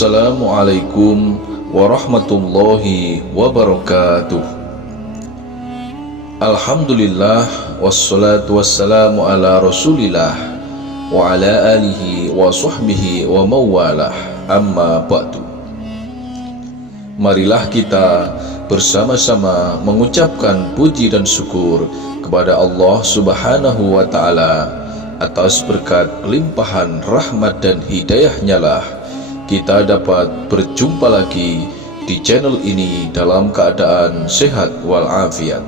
Assalamualaikum warahmatullahi wabarakatuh. Alhamdulillah, wassalatu wassalamu ala rasulillah wa ala alihi wa sahbihi wa mawalah, amma ba'du. Marilah kita bersama-sama mengucapkan puji dan syukur kepada Allah Subhanahu wa ta'ala atas berkat limpahan rahmat dan hidayahnya lah kita dapat berjumpa lagi di channel ini dalam keadaan sehat walafiat.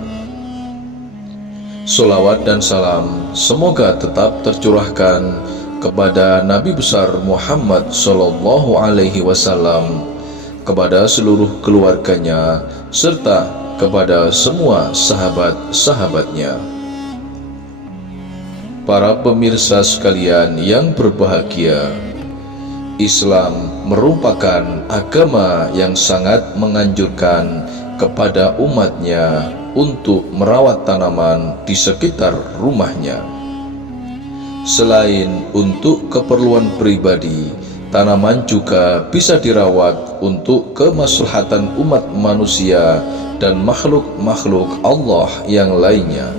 Sholawat dan salam semoga tetap tercurahkan kepada Nabi besar Muhammad Sallallahu Alaihi Wasallam, kepada seluruh keluarganya, serta kepada semua sahabat-sahabatnya. Para pemirsa sekalian yang berbahagia, Islam merupakan agama yang sangat menganjurkan kepada umatnya untuk merawat tanaman di sekitar rumahnya. Selain untuk keperluan pribadi, tanaman juga bisa dirawat untuk kemaslahatan umat manusia dan makhluk-makhluk Allah yang lainnya.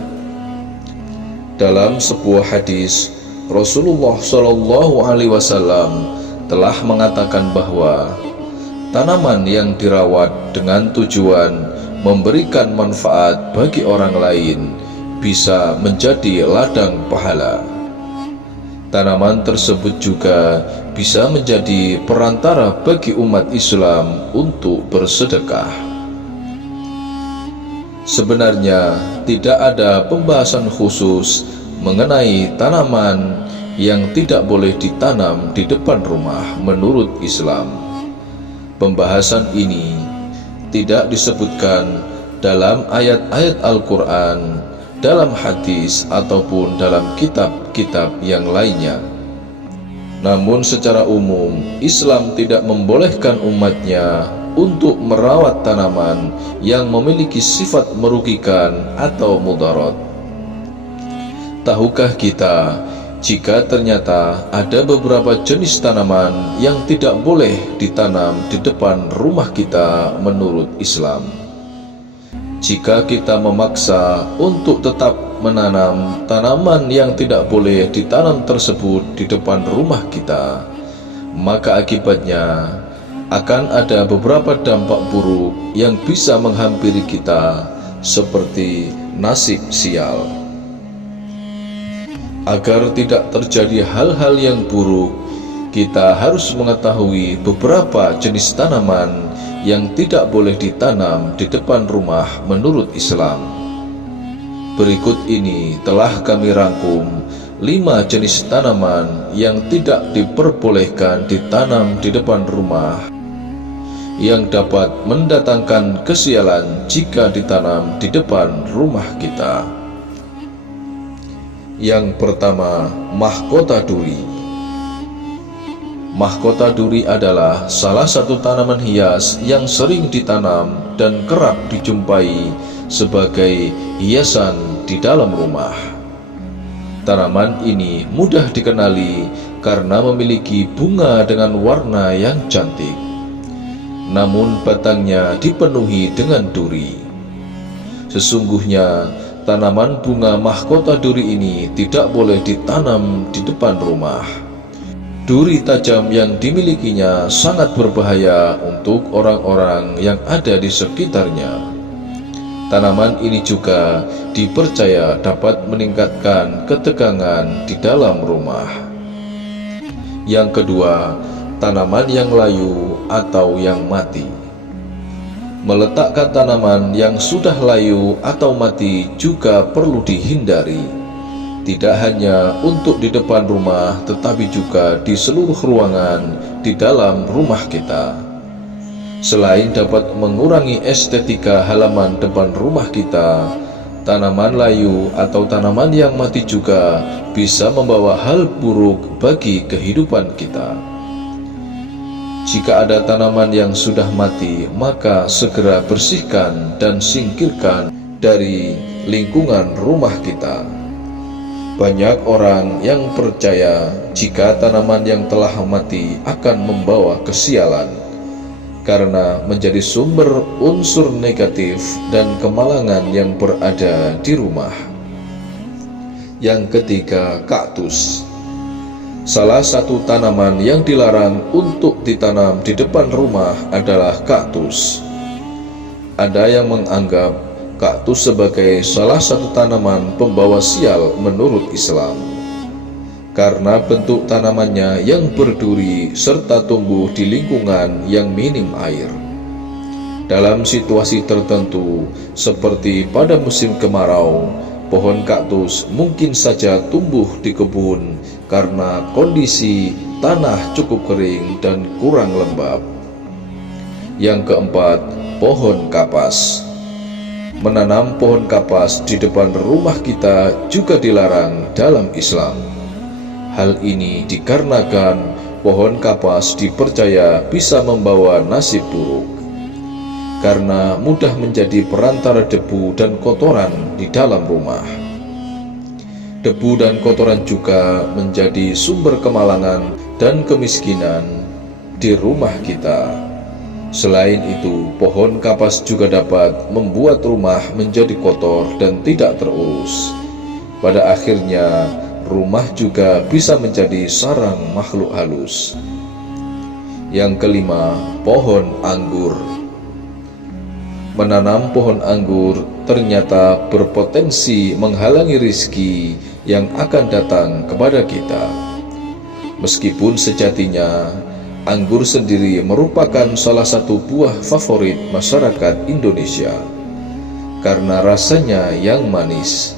Dalam sebuah hadis, Rasulullah Shallallahu Alaihi Wasallam telah mengatakan bahwa tanaman yang dirawat dengan tujuan memberikan manfaat bagi orang lain bisa menjadi ladang pahala. Tanaman tersebut juga bisa menjadi perantara bagi umat Islam untuk bersedekah. Sebenarnya tidak ada pembahasan khusus mengenai tanaman yang tidak boleh ditanam di depan rumah menurut Islam. Pembahasan ini tidak disebutkan dalam ayat-ayat Al-Quran, dalam hadis, ataupun dalam kitab-kitab yang lainnya. Namun secara umum, Islam tidak membolehkan umatnya untuk merawat tanaman yang memiliki sifat merugikan atau mudarat. Tahukah kita jika ternyata ada beberapa jenis tanaman yang tidak boleh ditanam di depan rumah kita menurut Islam? Jika kita memaksa untuk tetap menanam tanaman yang tidak boleh ditanam tersebut di depan rumah kita, maka akibatnya akan ada beberapa dampak buruk yang bisa menghampiri kita, seperti nasib sial. Agar tidak terjadi hal-hal yang buruk, kita harus mengetahui beberapa jenis tanaman yang tidak boleh ditanam di depan rumah menurut Islam. Berikut ini telah kami rangkum 5 jenis tanaman yang tidak diperbolehkan ditanam di depan rumah, yang dapat mendatangkan kesialan jika ditanam di depan rumah kita. Yang pertama, mahkota duri. Mahkota duri adalah salah satu tanaman hias yang sering ditanam dan kerap dijumpai sebagai hiasan di dalam rumah. Tanaman ini mudah dikenali karena memiliki bunga dengan warna yang cantik, namun batangnya dipenuhi dengan duri. Sesungguhnya tanaman bunga mahkota duri ini tidak boleh ditanam di depan rumah. Duri tajam yang dimilikinya sangat berbahaya untuk orang-orang yang ada di sekitarnya. Tanaman ini juga dipercaya dapat meningkatkan ketegangan di dalam rumah. Yang kedua, tanaman yang layu atau yang mati. Meletakkan tanaman yang sudah layu atau mati juga perlu dihindari, tidak hanya untuk di depan rumah, tetapi juga di seluruh ruangan di dalam rumah kita. Selain dapat mengurangi estetika halaman depan rumah kita, tanaman layu atau tanaman yang mati juga bisa membawa hal buruk bagi kehidupan kita. Jika ada tanaman yang sudah mati, maka segera bersihkan dan singkirkan dari lingkungan rumah kita. Banyak orang yang percaya jika tanaman yang telah mati akan membawa kesialan karena menjadi sumber unsur negatif dan kemalangan yang berada di rumah. Yang ketiga, kaktus. Salah satu tanaman yang dilarang untuk ditanam di depan rumah adalah kaktus. Ada yang menganggap kaktus sebagai salah satu tanaman pembawa sial menurut Islam, karena bentuk tanamannya yang berduri serta tumbuh di lingkungan yang minim air. Dalam situasi tertentu, seperti pada musim kemarau, pohon kaktus mungkin saja tumbuh di kebun karena kondisi tanah cukup kering dan kurang lembab. Yang keempat, pohon kapas. Menanam pohon kapas di depan rumah kita juga dilarang dalam Islam. Hal ini dikarenakan pohon kapas dipercaya bisa membawa nasib buruk, karena mudah menjadi perantara debu dan kotoran di dalam rumah. Debu dan kotoran juga menjadi sumber kemalangan dan kemiskinan di rumah kita. Selain itu, pohon kapas juga dapat membuat rumah menjadi kotor dan tidak terurus. Pada akhirnya, rumah juga bisa menjadi sarang makhluk halus. Yang kelima, pohon anggur. Menanam pohon anggur ternyata berpotensi menghalangi rizki yang akan datang kepada kita. Meskipun sejatinya anggur sendiri merupakan salah satu buah favorit masyarakat Indonesia karena rasanya yang manis.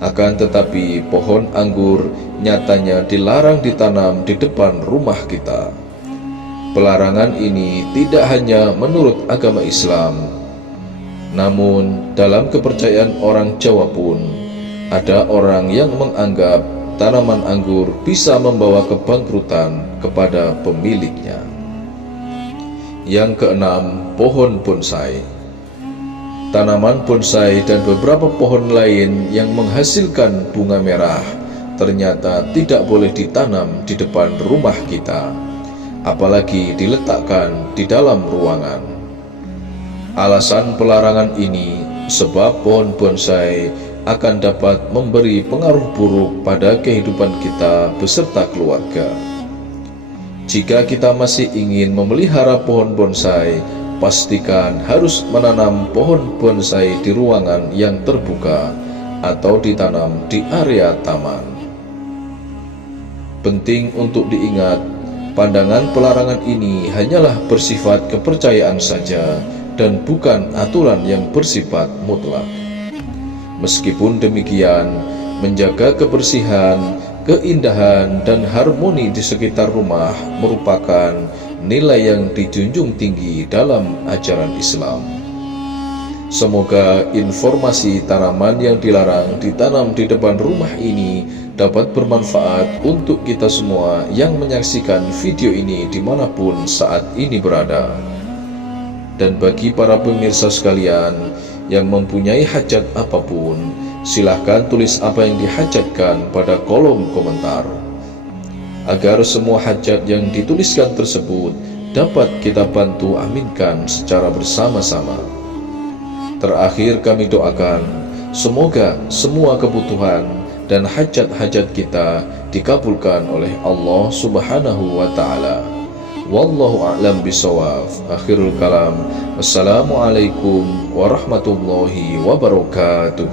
Akan tetapi pohon anggur nyatanya dilarang ditanam di depan rumah kita. Pelarangan ini tidak hanya menurut agama Islam, namun dalam kepercayaan orang Jawa pun ada orang yang menganggap tanaman anggur bisa membawa kebangkrutan kepada pemiliknya. Yang keenam, pohon bonsai. Tanaman bonsai dan beberapa pohon lain yang menghasilkan bunga merah ternyata tidak boleh ditanam di depan rumah kita, apalagi diletakkan di dalam ruangan. Alasan pelarangan ini sebab pohon bonsai akan dapat memberi pengaruh buruk pada kehidupan kita beserta keluarga. Jika kita masih ingin memelihara pohon bonsai, pastikan harus menanam pohon bonsai di ruangan yang terbuka atau ditanam di area taman. Penting untuk diingat, pandangan pelarangan ini hanyalah bersifat kepercayaan saja dan bukan aturan yang bersifat mutlak. Meskipun demikian, menjaga kebersihan, keindahan, dan harmoni di sekitar rumah merupakan nilai yang dijunjung tinggi dalam ajaran Islam. Semoga informasi tanaman yang dilarang ditanam di depan rumah ini dapat bermanfaat untuk kita semua yang menyaksikan video ini dimanapun saat ini berada. Dan bagi para pemirsa sekalian yang mempunyai hajat apapun, silahkan tulis apa yang dihajatkan pada kolom komentar, agar semua hajat yang dituliskan tersebut dapat kita bantu aminkan secara bersama-sama. Terakhir kami doakan, semoga semua kebutuhan dan hajat-hajat kita dikabulkan oleh Allah Subhanahu wa Ta'ala. Wallahu a'lam bishawab. Akhirul kalam. Wassalamualaikum warahmatullahi wabarakatuh.